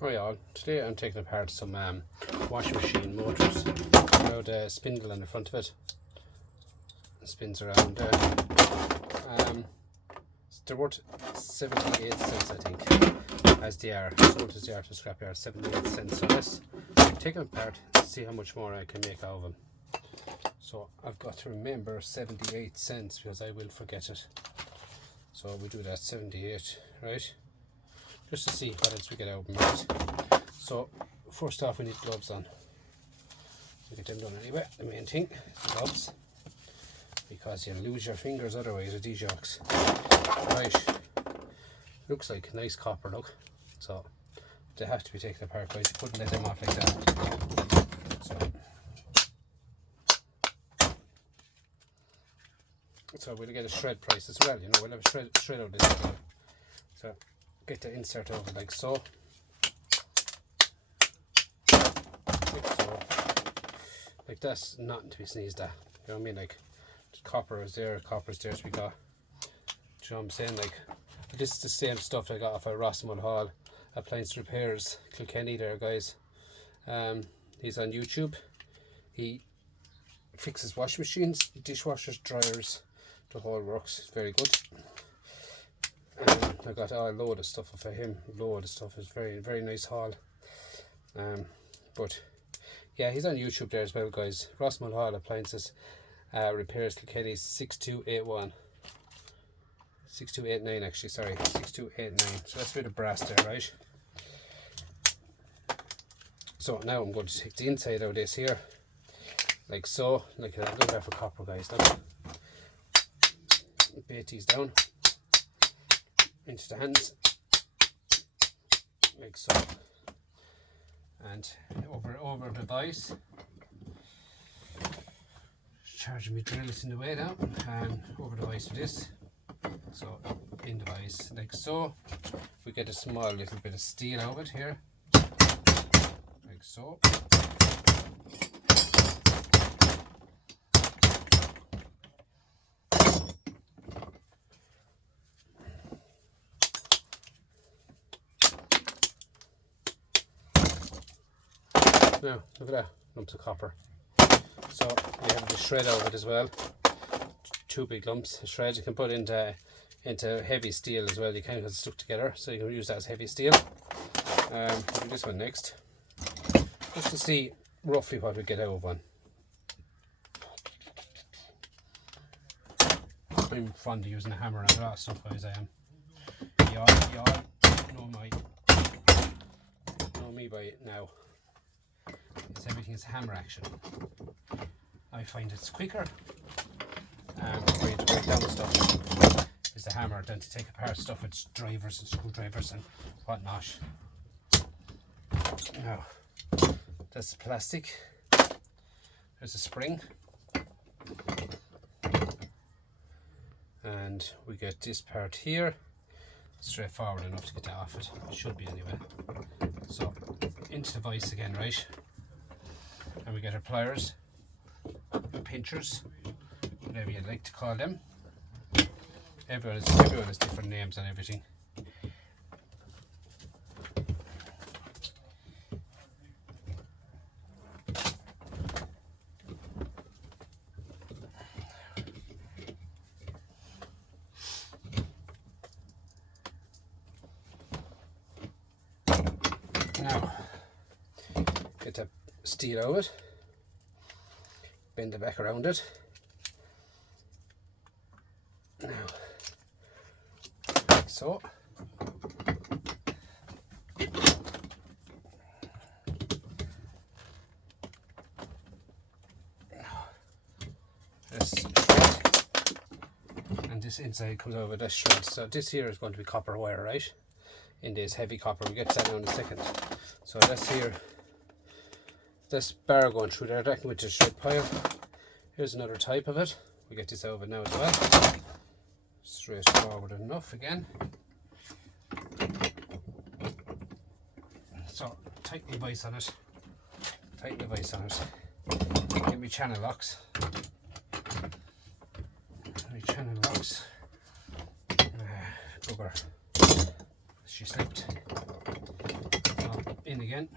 Oh yeah, today I'm taking apart some washing machine motors. Now the spindle on the front of it spins around there. They're worth 78 cents, I think, as they are. Sold as they are to scrapyard, 78 cents. So let's take them apart and see how much more I can make out of them. So I've got to remember 78 cents because I will forget it. So we do that 78, right? Just to see what else we get out of them, right? So first off, we need gloves on. So get them done anyway. The main thing is gloves, because you lose your fingers otherwise with these yokes. Right, looks like nice copper, look. So they have to be taken apart, guys. You couldn't let them off like that. So we'll get a shred price as well, you know, we'll have a shred of this as well. So get the insert over like so. Like that's nothing to be sneezed at. You know what I mean? Like copper is there, so we got. Do you know what I'm saying? Like this is the same stuff I got off of Rossmore Hall Appliance Repairs, Kilkenny there, guys. He's on YouTube. He fixes washing machines, dishwashers, dryers, the whole works. Very good. I got a load of stuff for him. Load of stuff. It's very, very nice haul. But yeah, he's on YouTube there as well, guys. Rossmore Hall Appliances Repairs, Kilkenny, 6281. 6289 actually, sorry, 6289. So that's a bit of brass there, right? So now I'm going to take the inside out of this here, like so. Like that. Look there for copper, guys. Look. Bait these down into the hands, like so, and over the vise. Charging me drills in the way now, and over the vise for this. So in the vise like so. We get a small little bit of steel out of it here, like so. Now look at that, lumps of copper. So we have the shred of it as well. Two big lumps of shred. You can put into heavy steel as well. You can, because it's stuck together, so you can use that as heavy steel. We'll do this one next, just to see roughly what we get out of one. I'm fond of using a hammer and a lot of stuff, guys. I am. You all know me by it now. It's everything is hammer action. I find it's quicker for you to break down stuff is the hammer than to take apart stuff with drivers and screwdrivers and whatnot. Now that's plastic. There's a spring, and we get this part here. Straightforward enough to get that off it. Should be anyway. So into the vise again, right? And we get our pliers, and pinchers, whatever you'd like to call them. Everyone has different names and everything. Now, get the steel out of it, bend the back around it. Now, like so. This shred, and this inside comes over this shred. So this here is going to be copper wire, right? In this heavy copper. We'll get to that now in a second. So that's here. This bar going through there, that can go into the shred pile. Here's another type of it. We get this over now as well. Straightforward enough again. So tighten the vise on it. Tighten the vise on it. Get me channel locks. Bugger. She slipped. So again.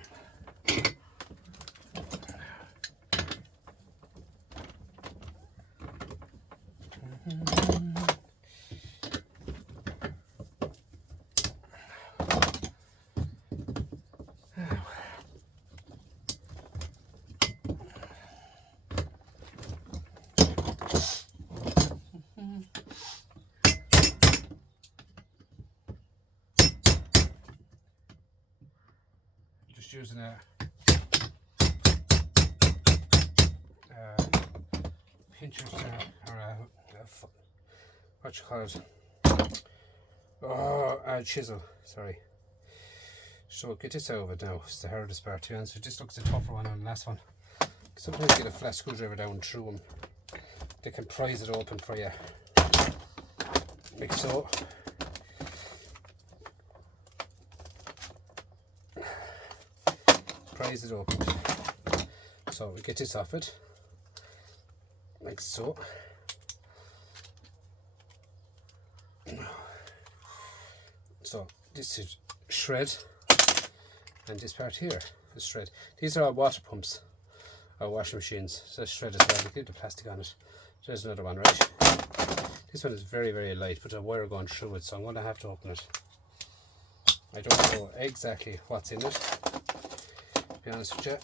Just using a pincher or what you call it? Oh, a chisel. Sorry. So get this out of it now. It's the hardest part, to be honest. This looks a tougher one than the last one. Sometimes you get a flat screwdriver down through them. They can prise it open for you, like so. Prise it open. So we get this off it, like so. So this is shred, and this part here is shred. These are our water pumps, our washing machines. So shred as well. Leave the plastic on it. There's another one, right? This one is very, very light, but a wire going through it, so I'm going to have to open it. I don't know exactly what's in it, to be honest with you.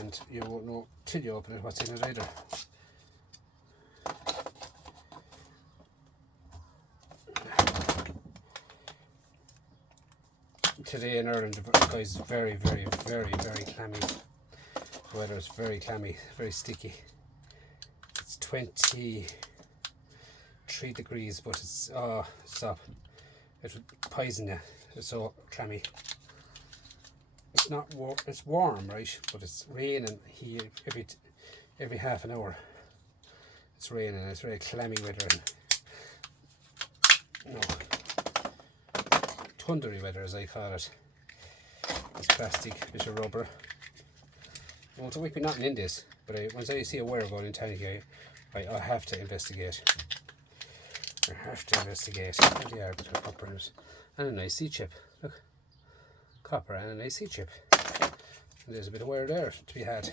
And you won't know till you open it what's in it either. Today in Ireland, the sky is very, very, very, very clammy. The weather is very clammy, very sticky. It's 23 degrees, but it's stop. It would poison you. It's so clammy. It's not warm. It's warm, right? But it's raining here every half an hour. It's raining. It's very clammy weather. And, no, thundery weather, as I call it. It's plastic, bit of rubber. Well, there might be nothing in this, but once I see a wire going in town here, I have to investigate. I have to investigate. There they are, bit of copper in it. And an IC chip. Look. Copper and an IC chip. And there's a bit of wire there to be had.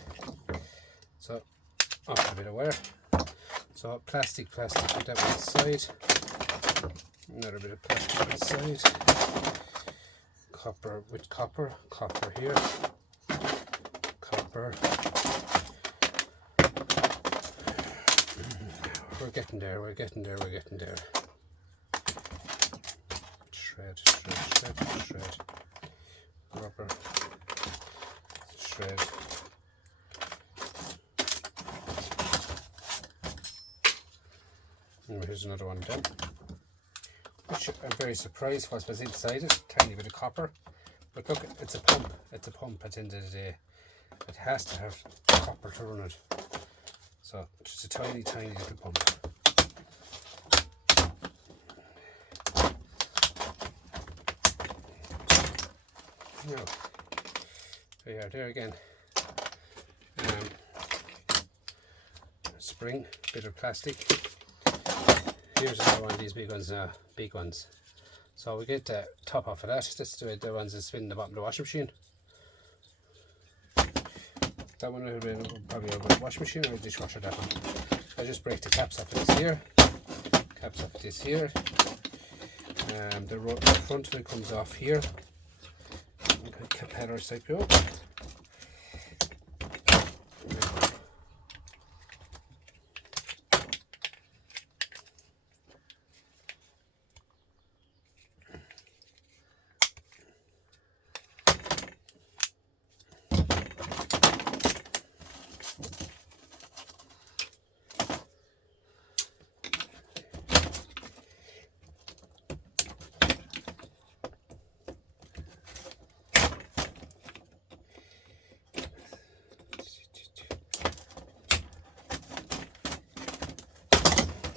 So, off a bit of wire. So, plastic, put that one aside. Another bit of plastic inside. Copper with copper here. Copper. We're getting there. Shred. Rubber. Shred. And here's another one done. Which I'm very surprised what's inside it. Tiny bit of copper. But look, it's a pump. It's a pump at the end of the day. It has to have copper to run it. So just a tiny little pump. Now, there again. Spring, bit of plastic. Here's another one of these big ones now, big ones. So we get the top off of that. This is the ones that spin the bottom of the washing machine. That one would have been probably over the washing machine or a dishwasher, that one. I just break the caps off of this here. Caps off of this here. The front of it comes off here. Capeller type up.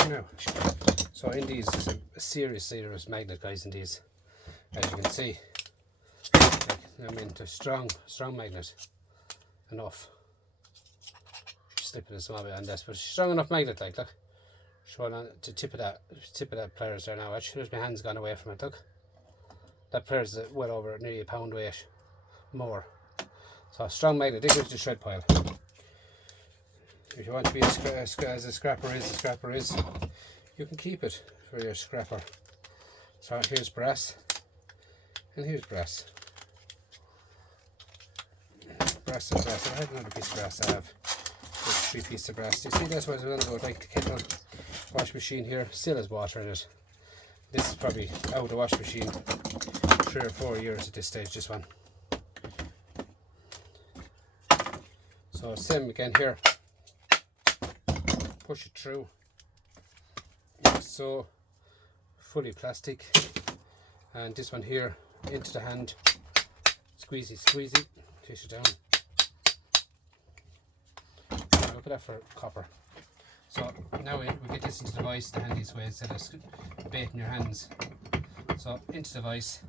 Now, so in these, there's a serious magnet, guys, in these, as you can see. I mean, they're strong magnet enough. Slipping a small bit on this, but strong enough magnet, like, look. Showing on the tip of that pliers there now. Actually, my hand's gone away from it, look. That pairs it well over nearly a pound weight more. So a strong magnet, dig into the shred pile. If you want to be as a scrapper is, you can keep it for your scrapper. So here's brass, and here's brass. Brass and brass. I have another piece of brass. I have 3 pieces of brass. You see, that's what I was going to go like the kettle wash machine here. Still has water in it. This is probably out of the wash machine 3 or 4 years at this stage, this one. So same again here. Push it through. So fully plastic. And this one here into the hand. Squeezy, squeezy. Fish it down. Look at that for copper. So now we get this into the vise the handiest way instead of baiting your hands. So into the vise.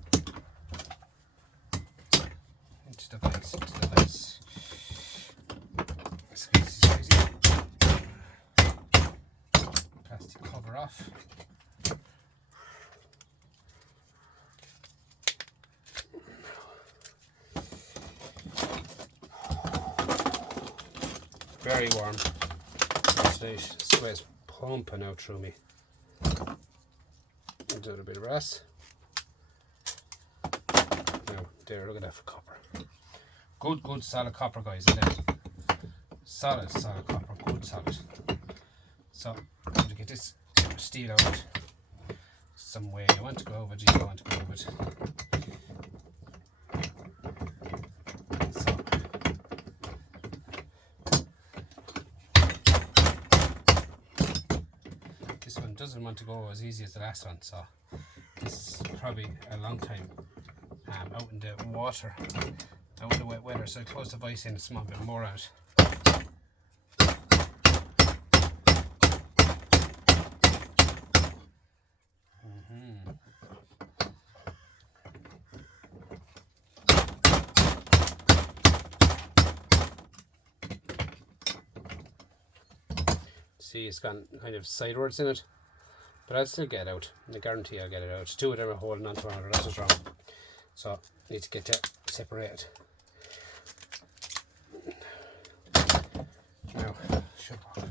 Into the vise, into the vise. Squeezy, squeezy. Plastic cover off. Very warm. Sweat's pumping out through me. A little bit of brass. Now, there, look at that for copper. Good solid copper, guys, isn't it? Solid copper, good solid. So, I'm going to get this steel out some way. You want to go over it, you don't want to go over it. Doesn't want to go as easy as the last one, so this is probably a long time out in the water, out in the wet weather, so I close the vise in a small bit more on it. See, it's gone kind of sidewards in it. But I'll still get it out. I guarantee I'll get it out. 2 of them are holding on to one another, that's what's wrong. So, need to get that separated. Now, shut off.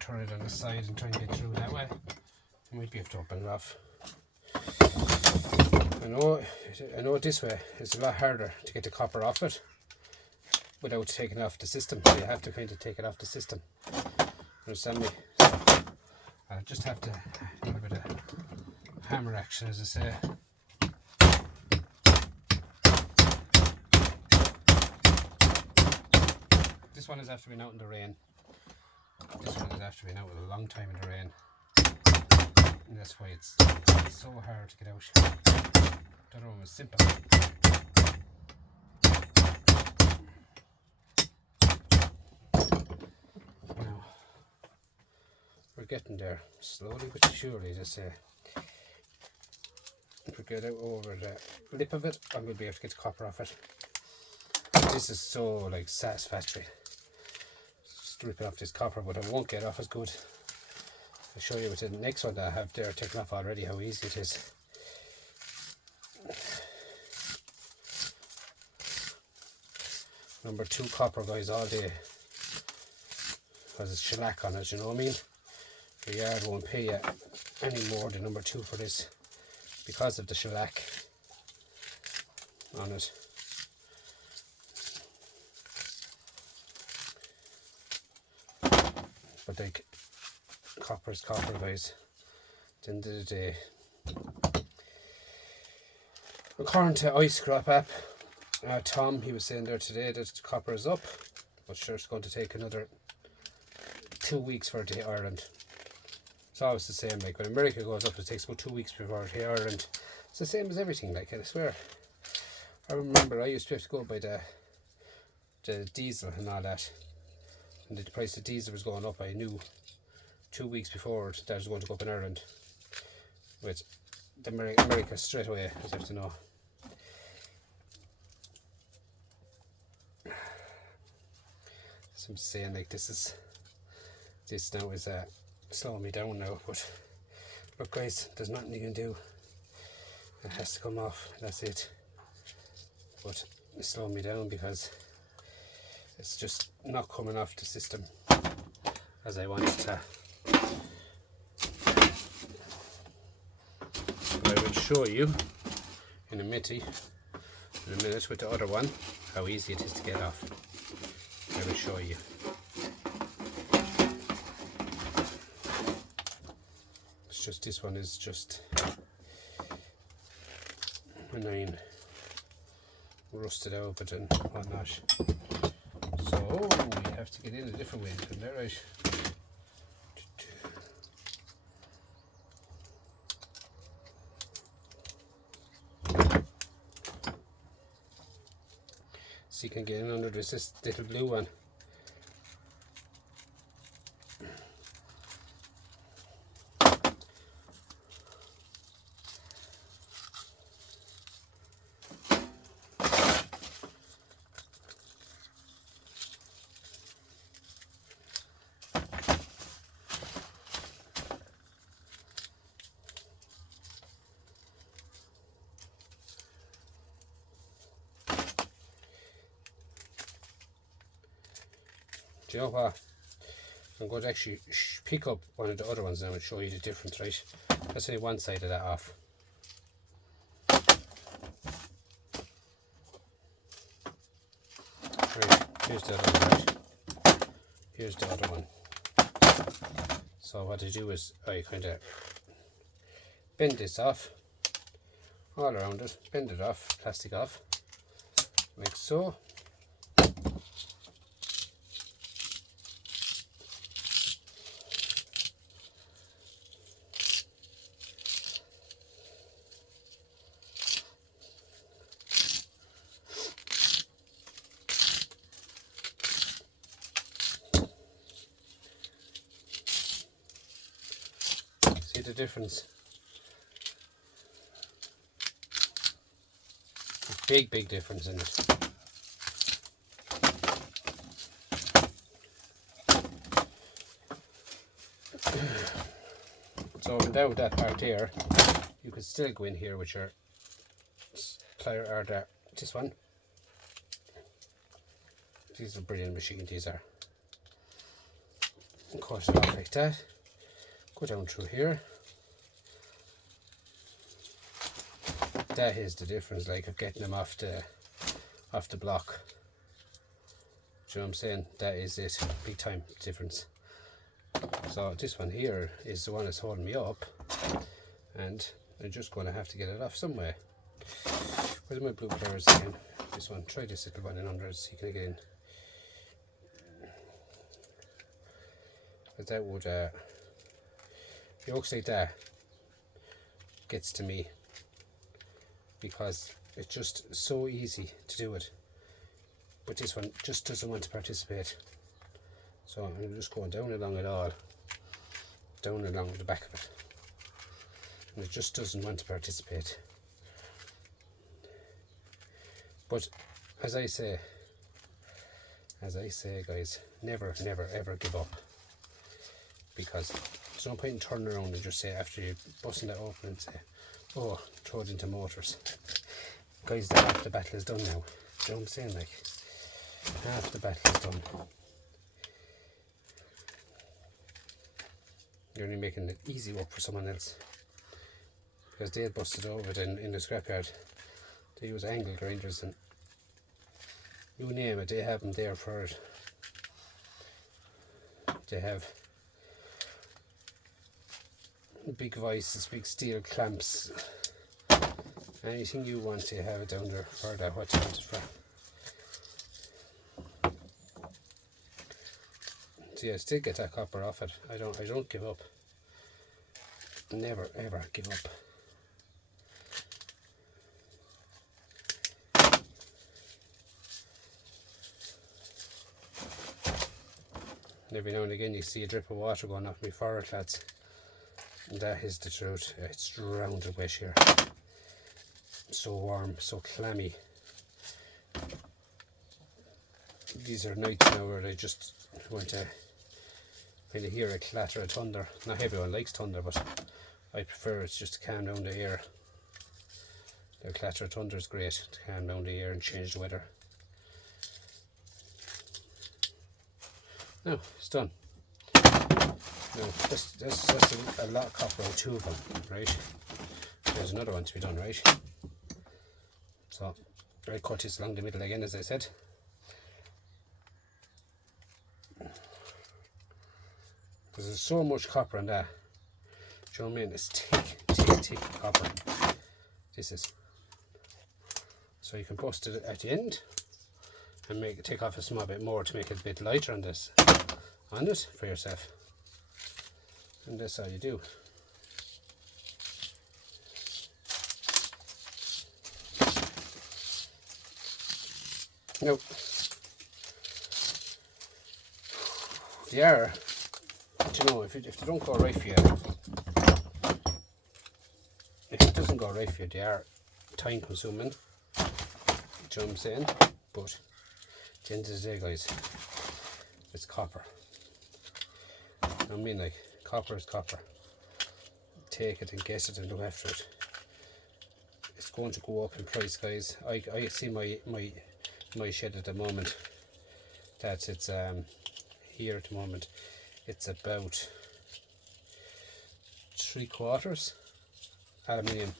Turn it on the side and try and get through that way. You might be able to open it off. I know this way it's a lot harder to get the copper off it without taking it off the system. So you have to kind of take it off the system. Understand me? So I just have to do a bit of hammer action, as I say. This one has after been out in the rain. This one has after been out a long time in the rain. And that's why it's so hard to get out. The other one was simple. Now, we're getting there, slowly but surely, as I say. If we get out over the lip of it, I'm going to be able to get the copper off it. This is so like satisfactory. Ripping off this copper, but I won't get off as good. I'll show you with the next one that I have there taken off already how easy it is. Number 2 copper, guys, all day, because it's shellac on it, you know what I mean? The yard won't pay you any more than number 2 for this because of the shellac on it. But like, copper is copper, guys. At the end of the day. According to iScrap app, Tom, he was saying there today that the copper is up, but sure it's going to take another 2 weeks for it to hit Ireland. It's always the same, like when America goes up, it takes about 2 weeks before it hit Ireland. It's the same as everything, like, I swear. I remember I used to have to go by the the diesel and all that, and the price of diesel was going up. I knew 2 weeks before that was going to go up in Ireland with the America straight away, as you have to know. So I'm saying, like, this now is slowing me down now, but look guys, there's nothing you can do. It has to come off, that's it. But it's slowing me down because it's just not coming off the system as I want it to. But I will show you in a minute with the other one how easy it is to get off. I will show you. It's just, this one is just benign, rusted out but and whatnot. So we have to get in a different way into there, right? So you can get in under this little blue one. Do you know what? I'm going to actually pick up one of the other ones now and show you the difference, right? Let's say one side of that off. Right, here's the other one, right? Here's the other one. So what I do is I kind of bend this off, all around it, bend it off, plastic off, like so. See the difference? Big difference in it. So without that part here, you could still go in here with your plier, or this one. These are brilliant machine, these are. And cut it off like that. Go down through here. That is the difference, like, of getting them off the block. Do you know what I'm saying? That is it, big time difference. So this one here is the one that's holding me up, and I'm just going to have to get it off somewhere. Where's my blue pliers again? This one, try this little one in under so you can again. But that would, yolks like that gets to me, because it's just so easy to do it, but this one just doesn't want to participate. So I'm just going down along it all, down along the back of it, and it just doesn't want to participate. But as I say guys, never ever give up, because there's no point in turning around and just say, after you busting that open, and say, oh, throw it into motors. Guys, half the battle is done now. Do you know what I'm saying? Like, half the battle is done. You're only making it easy work for someone else, because they had busted over it in the scrapyard. They use angle grinders and you name it, they have them there for it. They have big vices, big steel clamps, anything you want, they have it down there for that, what you want it for. So yeah, still get that copper off it. I don't give up. Never ever give up. And every now and again you see a drip of water going off my forward clads. And that is the truth. It's drowned wet here. So warm, so clammy. These are nights now where I just want to kind of hear a clatter of thunder. Not everyone likes thunder, but I prefer it just to calm down the air. The clatter of thunder is great to calm down the air and change the weather. Now it's done. Now that's a lot of copper out, 2 of them, right? There's another one to be done, right? So I cut this along the middle again, as I said. There's so much copper in that. Do you know what I mean? It's thick copper. This is. So you can bust it at the end and make it take off a small bit more to make it a bit lighter on this, on it for yourself. And that's how you do. Now, they are, you know, if they don't go right for you, if it doesn't go right for you, they are time consuming. Do you know what I'm saying? But at the end of the day, guys, it's copper. I mean, like, copper is copper. Take it and get it and look after it. It's going to go up in price, guys. I see my shed at the moment, that it's here at the moment, it's about 3/4 aluminium,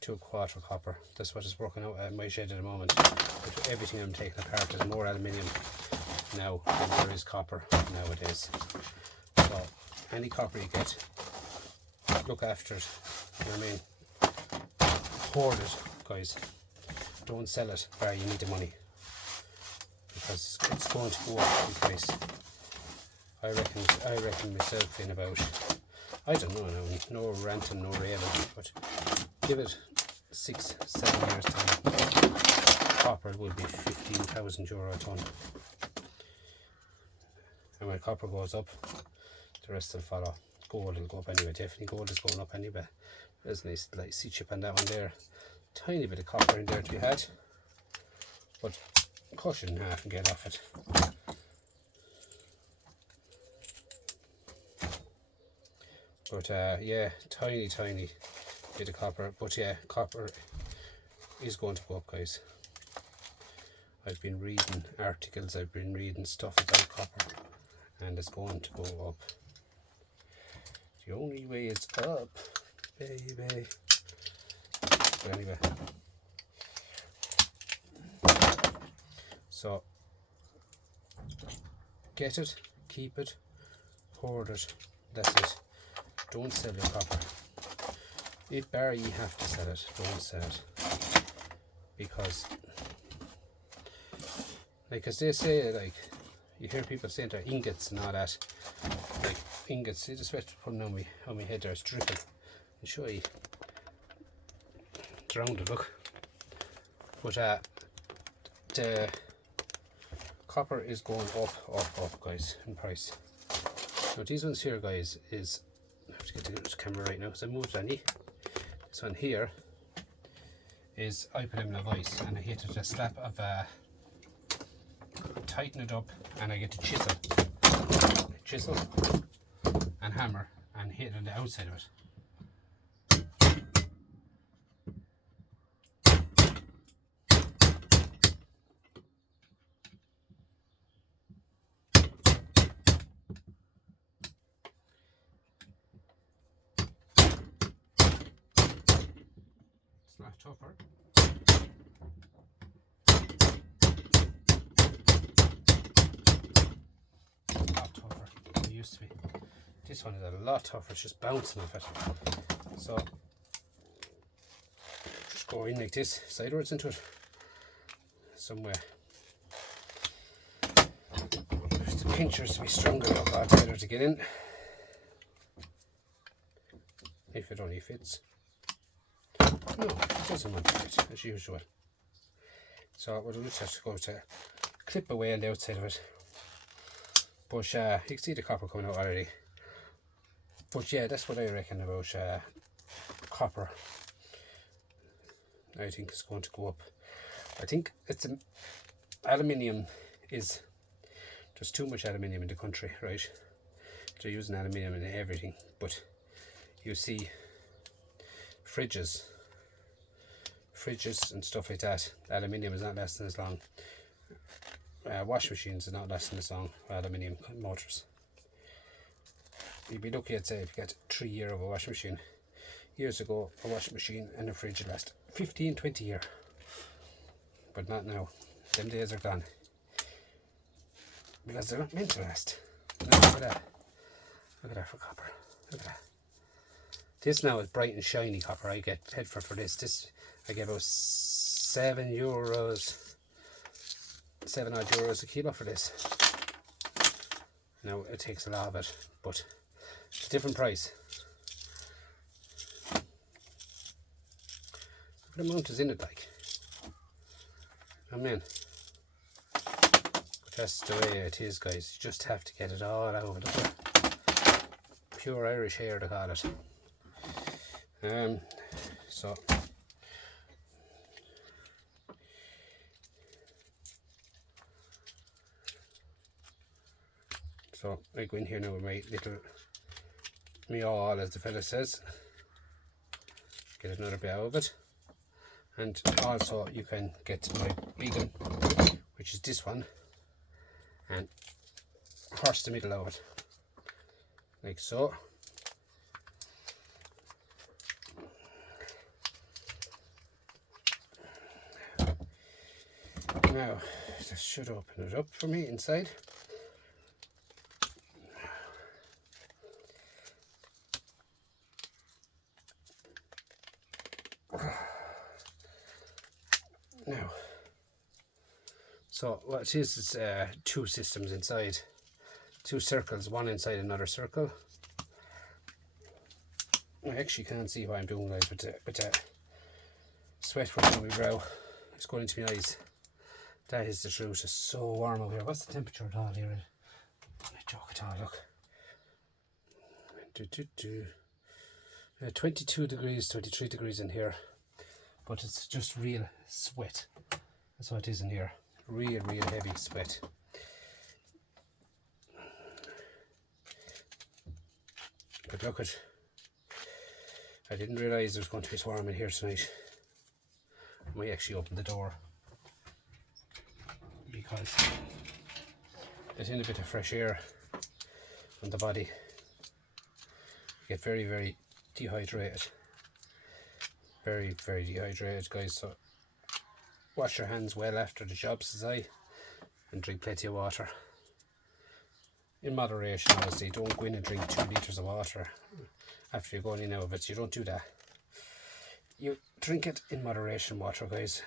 2/4 copper. That's what is working out at my shed at the moment. But everything I'm taking apart is more aluminium now than there is copper nowadays. So any copper you get, look after it. You know what I mean? Hoard it, guys. Don't sell it where you need the money, because it's going to go up in price. I reckon myself in about, I don't know now, no ranting, no raving, but give it 6-7 years time, copper will be €15,000 a ton. And when copper goes up, the rest will follow. Gold will go up anyway. Definitely gold is going up anyway. There's a nice light sea chip on that one there. Tiny bit of copper in there to be had, but cut it in half and get off it. But yeah, tiny bit of copper. But yeah, copper is going to go up, guys. I've been reading articles, I've been reading stuff about copper, and it's going to go up. The only way it's up, baby. But anyway, so get it, keep it, hoard it. That's it. Don't sell your copper. If bar you have to sell it, don't sell it, because, like, as they say, like, you hear people saying they're ingots and all that. Like ingots, see the sweat putting on my head there, it's dripping. I'll show you. Drowned it, look. But the copper is going up, guys, in price. Now these ones here, guys, is, I have to get the camera right now because I moved any. This one here is, I put them in a vice and I hit it a slap of tighten it up, and I get to chisel and hammer and hit on the outside of it. It's not tougher. Used to be. This one is a lot tougher, it's just bouncing off it. So just go in like this, sideways into it somewhere. There's the pinchers to be stronger, a lot better to get in, if it only fits. No, it doesn't want to fit as usual. So we'll just have to go to clip away on the outside of it. But you can see the copper coming out already. But yeah, that's what I reckon about copper. I think it's going to go up. I think it's aluminium is, there's too much aluminium in the country, right? They're using aluminium in everything, but you see fridges and stuff like that, aluminium is not lasting as long. Wash machines are not lasting as long, aluminium motors. You'd be lucky, I'd say, if you get 3 years of a washing machine. Years ago, a washing machine and a fridge last 15-20 years. But not now. Them days are gone. Because they're not meant to last. Now, look at that. Look at that for copper. Look at that. This now is bright and shiny copper. I get paid for this. This I get about €7, €7 a kilo for this. Now it takes a lot of it, but it's a different price. Look at the amount is in it, like. I mean, but that's the way it is, guys. You just have to get it all out of it. Pure Irish hair, they call it. So I go in here now with my little, me all, as the fella says. Get another bit out of it. And also you can get my vegan, which is this one, and horse the middle of it, like so. Now, this should open it up for me inside. Now, so what it is two systems inside, two circles, one inside another circle. I actually can't see what I'm doing, guys, with the sweat running on my brow. It's going into my eyes. That is the truth. It's so warm over here. What's the temperature at all here? Not joke at all, look. 22 degrees, 23 degrees in here. But it's just real sweat. That's what it is in here. Real heavy sweat. But look at, I didn't realise there was going to be so warm in here tonight. I might actually open the door, because getting a bit of fresh air on the body, you get very dehydrated. Very dehydrated, guys. So wash your hands well after the job, says I, and drink plenty of water. In moderation, obviously. Don't go in and drink 2 litres of water after you're going in and out of it. You don't do that. You drink it in moderation, water, guys.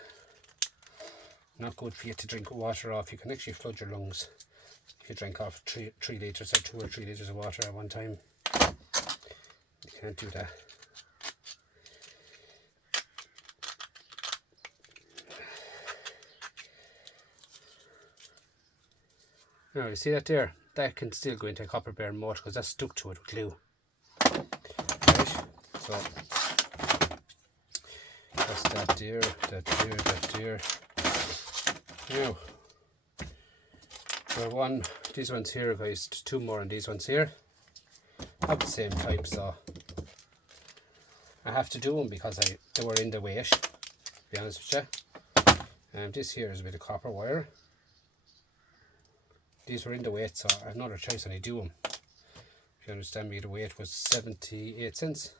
Not good for you to drink water off. You can actually flood your lungs if you drink off 3 litres or 2 or 3 litres of water at one time. You can't do that. Now, you see that there? That can still go into a copper bearing motor because that's stuck to it with glue. Right? So, that's that there, that there. Now, for these ones here, guys, 2 more on these ones here. Of the same type, so I have to do them because they were in the weight, to be honest with you. This here is a bit of copper wire. These were in the weight, so I have another choice and I do them. If you understand me, the weight was 78 cents.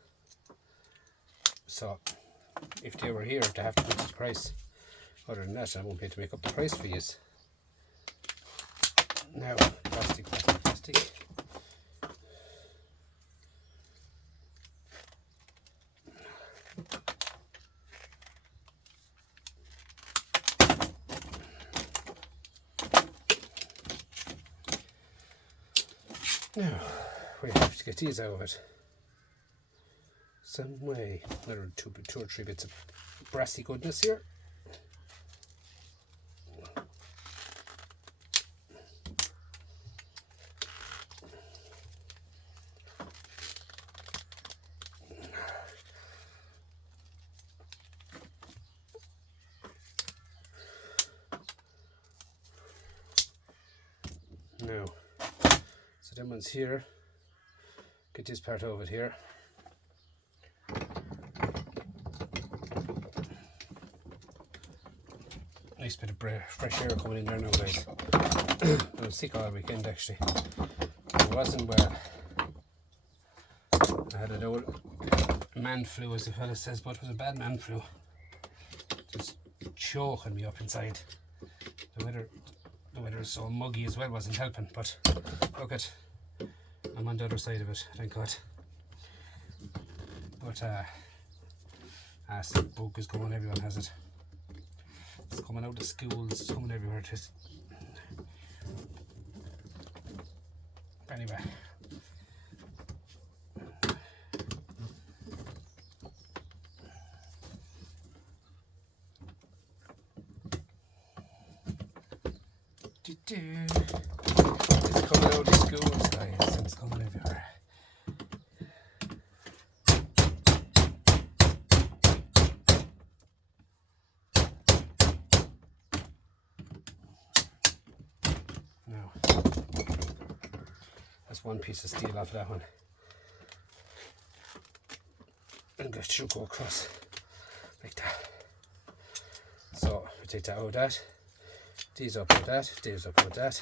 So if they were here, they have to put the price. Other than that, I won't be able to make up the price for you. Now, plastic. Now, we have to get these out of it some way. Another two or three bits of brassy goodness here. Now, so them ones here, get this part of it here. Nice bit of fresh air coming in there now, guys. I was sick all weekend actually. It wasn't well. I had an old man flu, as the fella says, but it was a bad man flu. Just choking me up inside. The weather is so muggy as well, wasn't helping, but look at, I'm on the other side of it, thank God. But sick bug is going, everyone has it. It's coming out of schools, it's coming everywhere. Anyway. It's coming out of schools, guys, and it's coming everywhere. Now, that's one piece of steel off that one. And it should go across like that. So we take that out of that. These up with that, these up with that.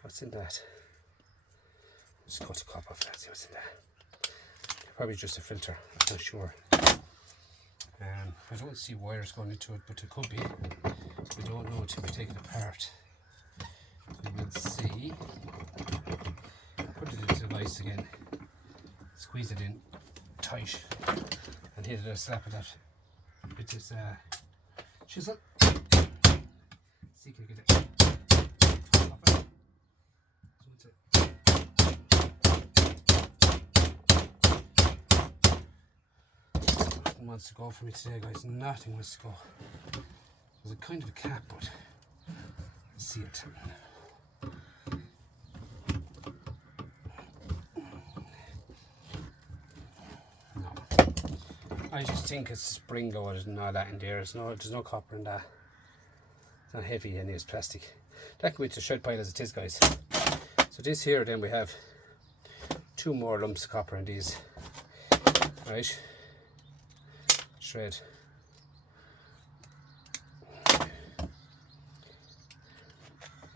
What's in that? Just cut the cap off that, see what's in there. Probably just a filter, I'm not sure. I don't see wires going into it, but it could be. We don't know until we take it apart. We will see. Put it into the vise again. Squeeze it in tight and hit it a slap of that with this chisel. See, can you get it? Nothing wants to go for me today, guys. Nothing wants to go. There's a kind of a cap, but let's see it. No. I just think it's spring loaded and all that in there. There's no copper in that. It's not heavy, and it's plastic. That can be to shed pile as it is, guys. So this here, then we have 2 more lumps of copper in these. Right. Shred.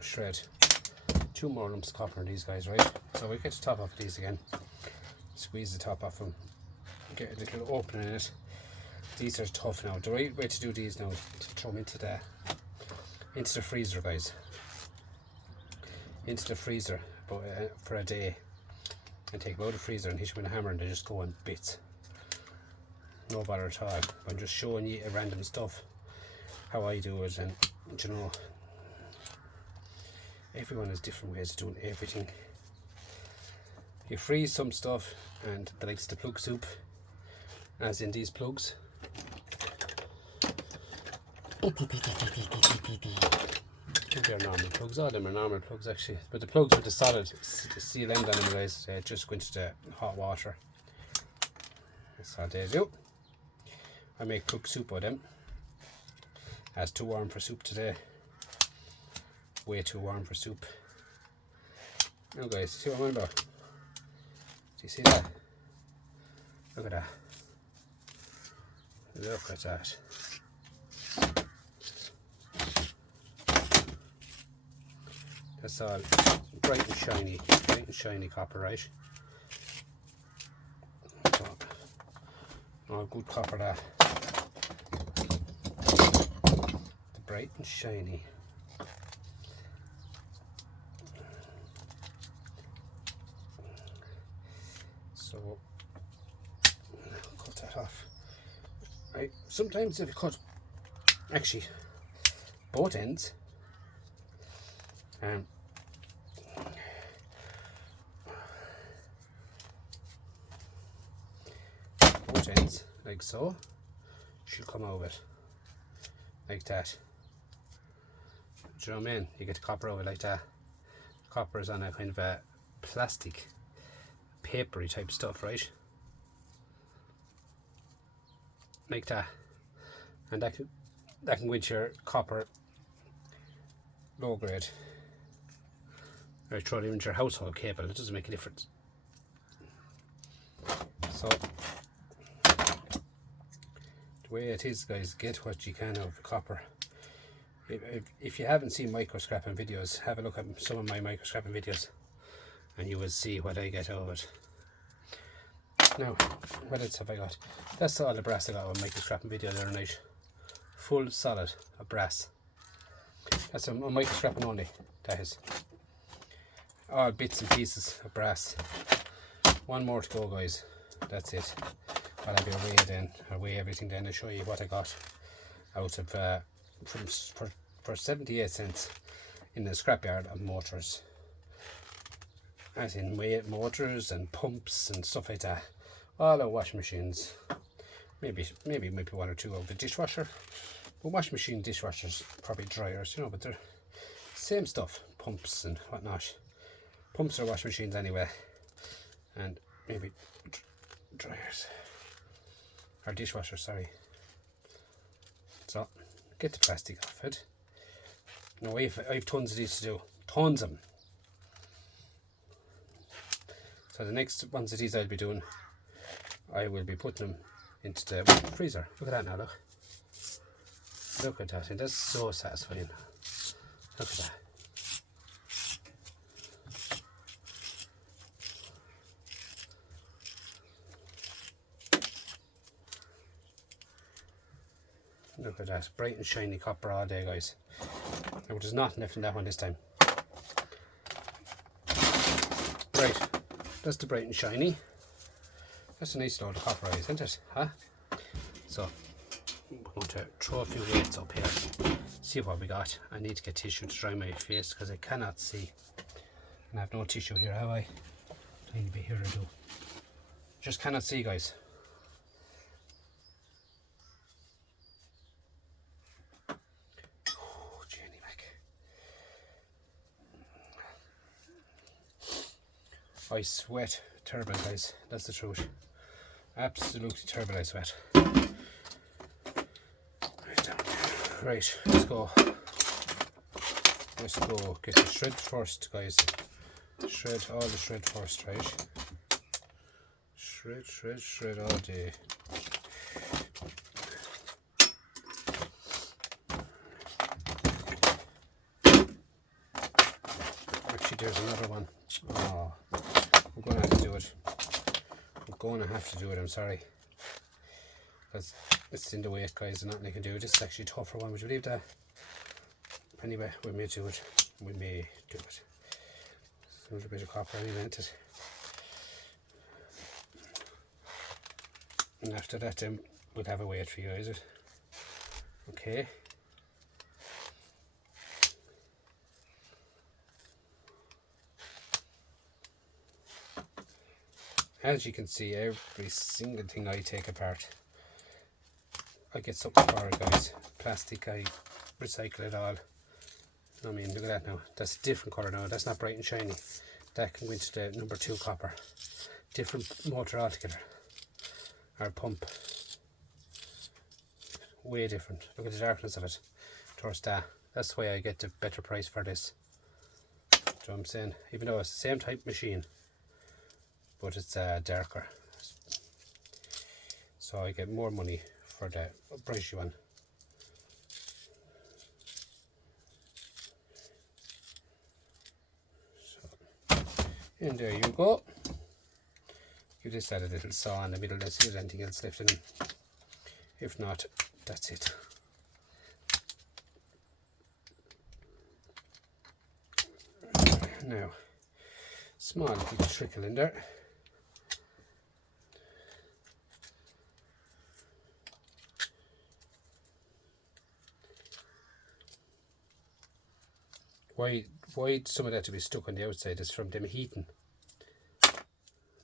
Shred. 2 more lumps of copper in these guys, right? So we get the top off of these again. Squeeze the top off them. Get a little opening in it. These are tough now. The right way to do these now is to throw them into the freezer, guys. Into the freezer for a day. And take them out of the freezer and hit them with a hammer, and they just go in bits. No bother at all. I'm just showing you random stuff, how I do it, and you know, everyone has different ways of doing everything. You freeze some stuff, and the likes of the plug soup, as in these plugs. They're normal plugs. All of them are normal plugs actually, but the plugs with the solid steel end on them, guys, just go into the hot water. That's all they do. I make plug soup with them. It's too warm for soup today. Way too warm for soup. Now, guys, see what I'm on about? Do you see that? Look at that. Look at that. That's all bright and shiny copper, right? So, all good copper that. The bright and shiny. So, cut that off. Right, sometimes if you cut, actually, both ends, like so, should come out of it like that. Do you know what I mean? You get the copper over like that. Copper is on a kind of a plastic, papery type stuff, right? Like that, and that can go into your copper low grade. or throw it into your household cable, it doesn't make a difference. So the way it is, guys, get what you can out of the copper. If you haven't seen micro scrapping videos, have a look at some of my micro scrapping videos and you will see what I get out of it. Now, what else have I got? That's all the brass I got on micro scrapping video the other night. Full solid of brass. That's a micro scrapping only, that is. All bits and pieces of brass. One more to go, guys. That's it. I'll have you weigh then. I'll weigh everything then and show you what I got out of for 78 cents in the scrapyard of motors. As in motors and pumps and stuff like that. All our washing machines. Maybe one or two of the dishwasher. But washing machine, dishwashers, probably dryers, you know, but they're same stuff. Pumps and whatnot. Pumps are washing machines anyway. And maybe dryers. Or dishwashers, sorry. So, get the plastic off it. Now I've tons of these to do. Tons of them. So the next ones of these I'll be doing, I will be putting them into the freezer. Look at that now, look. Look at that, and that's so satisfying. Look at that. Look at that, bright and shiny copper all day, guys. Now there's nothing left in that one this time. Right, that's the bright and shiny. That's a nice load of copper, isn't it? Huh? So, I'm going to throw a few weights up here, see what we got. I need to get tissue to dry my face because I cannot see. And I have no tissue here, have I? Tiny bit here I do. Just cannot see, guys. Oh, Jenny Mac. I sweat terrible, guys. That's the truth. Absolutely terrible, I sweat. Right, let's go. Let's go get the shred first, guys. Shred all the shred first, right? Shred all day. Actually, there's another one. Oh, I'm going to have to do it. I'm sorry. Because it's in the weight, guys, and nothing I can do. This is actually a tougher one, would you believe that? Anyway, we may do it. There's a little bit of copper anyway, isn't it? And after that, then we'll have a weight for you, is it? Okay. As you can see, every single thing I take apart, I get something for it, guys. Plastic, I recycle it all. I mean, look at that now. That's a different colour now. That's not bright and shiny. That can go into the number 2 copper. Different motor altogether. Or pump. Way different. Look at the darkness of it. Towards that. That's why I get the better price for this. Do you know what I'm saying? Even though it's the same type machine, but it's darker. So I get more money for the brushy one. So, and there you go. You just add a little saw in the middle, let's see if there's anything else left in them. If not, that's it. Now, small little trickle in there. Why some of that to be stuck on the outside is from them heating.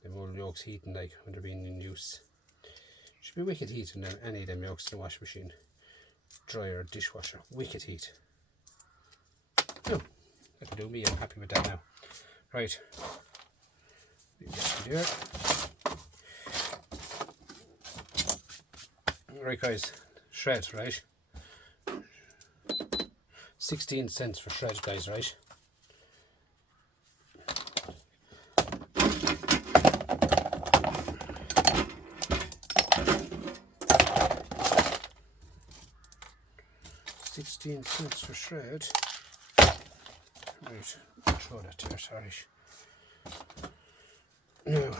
Them old yolks heating, like when they're being in use. Should be wicked heat in any of them yolks in the washing machine. Dryer, dishwasher, wicked heat. No, that'll do me, I'm happy with that now. Right. There. Right, guys, shred, right? 16 cents for shred, guys, right? 15 cents for shred. Right, throw that there, sorry. Now,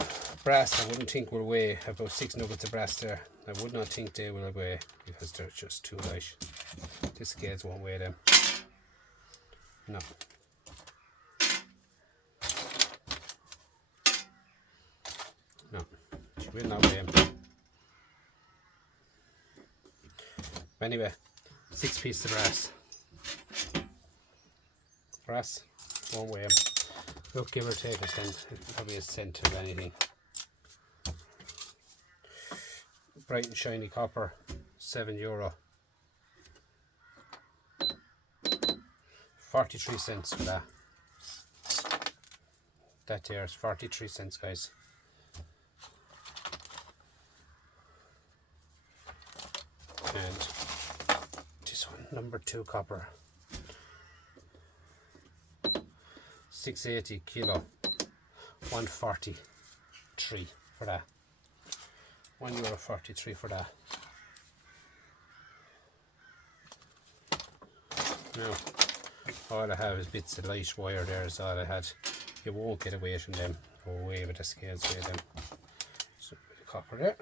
brass, I wouldn't think will weigh about 6 nuggets of brass there. I would not think they will weigh because they're just too light. This scales won't weigh them. No. No, she will not weigh them. Anyway, 6 pieces of brass. Brass won't weigh them. Look, give or take a cent, probably a cent of anything. Bright and shiny copper, €7. 43 cents for that. That there is 43 cents, guys. And this one, number 2 copper. 680 kilo, 143 for that. €1.43 for that. Now, all I have is bits of light wire there, is all I had. You won't get away from them, or away with the scales with them. So, a bit of copper there.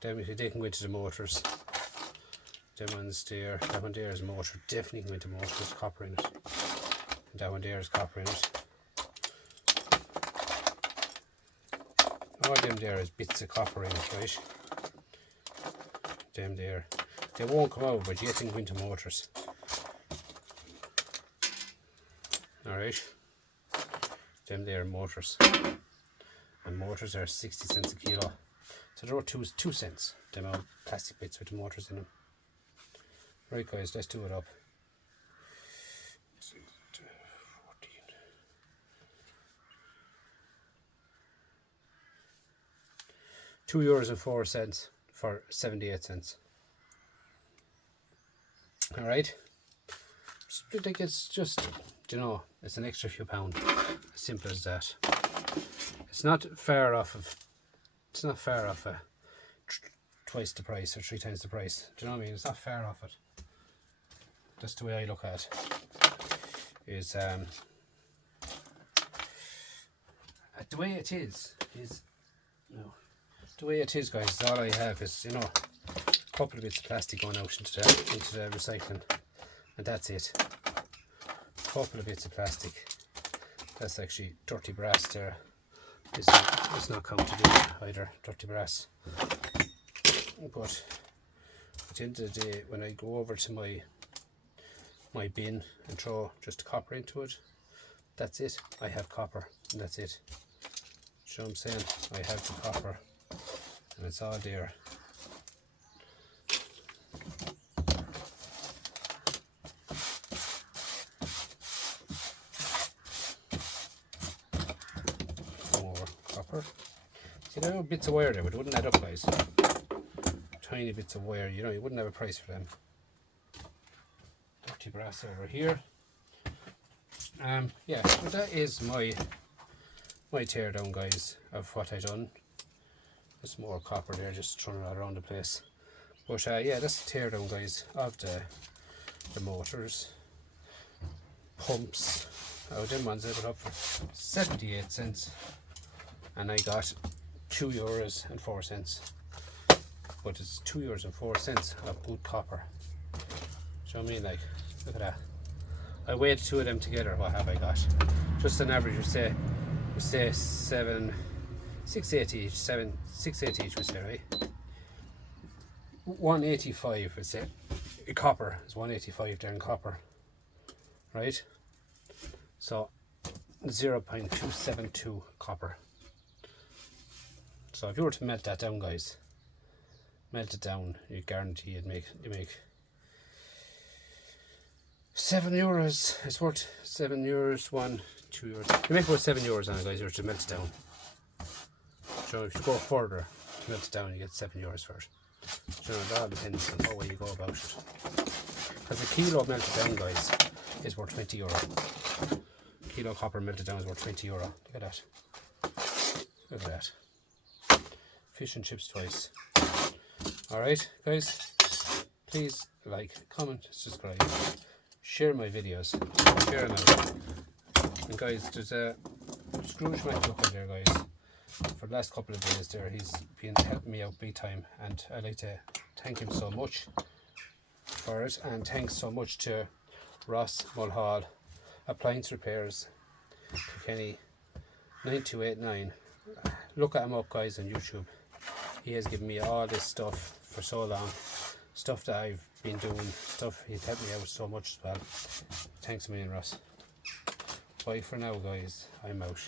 Then we can go into the motors. Them ones there, that one there is motor, definitely going to motor, there's copper in it. And that one there is copper in it. All them there is bits of copper in it, right? Them there. They won't come out, but yet they can go into motors. Alright. Them there are motors. And motors are 60 cents a kilo. So they're 2 cents. Them old plastic bits with the motors in them. Right guys, let's do it up. 14. €2.04 for 78 cents. Alright. I think it's just, you know, it's an extra few pound. As simple as that. It's not far off of, twice the price or 3 times the price. Do you know what I mean? It's not far off it. That's the way I look at it. Is the way it is no. The way it is, guys, all I have is, you know, a couple of bits of plastic going out into the recycling, and that's it. A couple of bits of plastic. That's actually dirty brass there. It's not counted in either, dirty brass. But at the end of the day, when I go over to my bin and throw just copper into it, that's it. I have copper, and that's it. You know what I'm saying? I have the copper, and it's all there. More copper. See, there are bits of wire there, but it wouldn't add up, guys. Tiny bits of wire, you know, you wouldn't have a price for them. Dirty brass over here. Yeah, so that is my tear down, guys, of what I done. There's more copper there, just thrown it all around the place. But yeah, that's the tear down, guys, of the motors, pumps. Oh, them ones I put up for 78 cents, and I got €2.04. But it's €2.04 of good copper. Do you know what I mean? Like, look at that. I weighed 2 of them together. What have I got? Just an average, we say 680 each. 680 each, we say, right? 185, we say. Copper is 185 there in copper, right? So 0.272 copper. So if you were to melt that down, guys, melt it down, you guarantee you make €7. It's worth €7, 1, 2 euros. You make about €7 on it, guys, to melt it down. So if you go further to melt it down, you get €7 for it. So it all depends on how way you go about it. Because a kilo melted down, guys, is worth €20. Kilo copper melted down is worth €20. Look at that. Look at that. Fish and chips twice. Alright, guys. please like, comment, subscribe, share my videos, share them out. And guys, there's a Scrooge McDuck in there, guys. For the last couple of days there, he's been helping me out big time, and I'd like to thank him so much for it. And thanks so much to Ross Mulhall Appliance Repairs, Kilkenny 9289. Look at him up, guys, on YouTube. He has given me all this stuff for so long, stuff that I've been doing, stuff he's helped me out so much as well. Thanks a million, Ross. Bye for now, guys. I'm out.